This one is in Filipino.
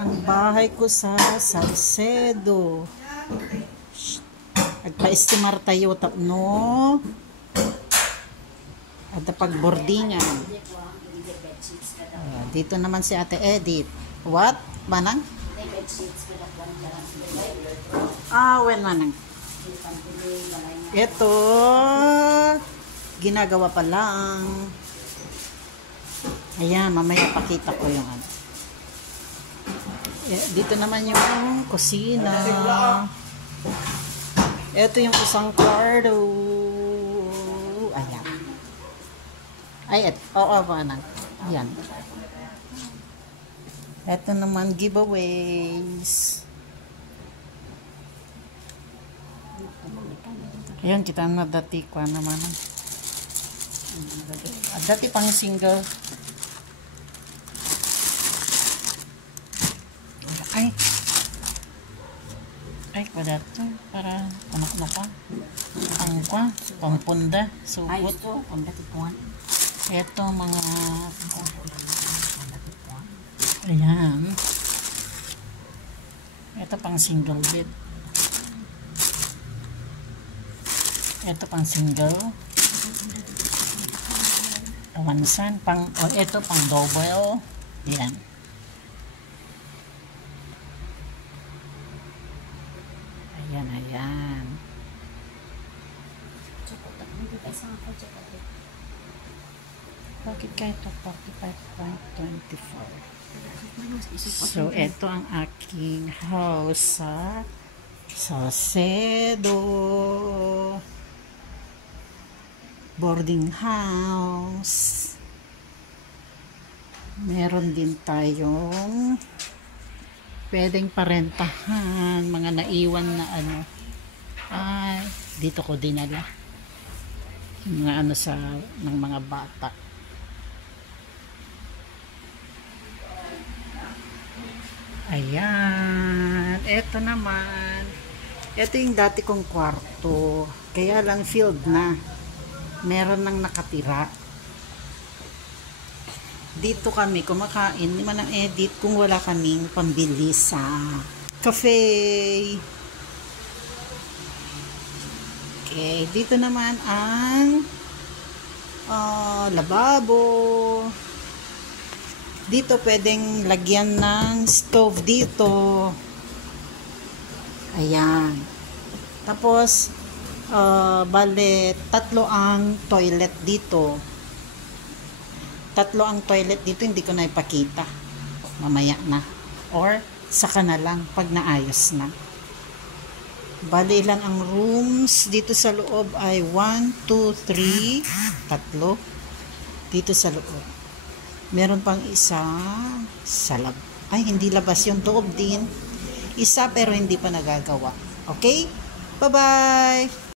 Ang bahay ko sa Salcedo. Agpa-estimar tayo tapno. At pagboardingan. Dito naman si Ate Edith. What? Manang? When manang? Ito. Ginagawa pa lang. Ayan, mamaya pakita ko yung ano. Dito naman yung kusina. Ito yung isang kwarto. Ayan. Oo, manang. Ayan. Ito naman giveaways. Ayan, kita na dati kwa naman. Dati pang single. Ay, pada to para anak na pa. Ang kwa, pampunda, subot. Ito mga ayan. Ito pang single bed. Ito pang single. Awansan pang ito pang double. Yan. Ayan. Bakit kaya ito? 45.24. So, ito ang aking house sa Salcedo. Boarding house. Meron din tayong pwedeng parentahan, mga naiwan na ano. Dito ko dinala. Mga ano ng mga bata. Ayan. Ito naman. Ito yung dati kong kwarto. Kaya lang filled na. Meron nang nakatira. Dito kami kumakain. Hindi man ang edit kung wala kaming pambili sa cafe. Okay. Dito naman ang lababo. Dito pwedeng lagyan ng stove dito. Ayan. Tapos bale, tatlo ang toilet dito. Hindi ko na ipakita. Mamaya na. Or saka na lang pag naayos na. Bale, ilan ang rooms dito sa loob ay 1, 2, 3, tatlo. Dito sa loob. Meron pang isa sa hindi labas yung loob din. Isa pero hindi pa nagagawa. Okay? Bye-bye!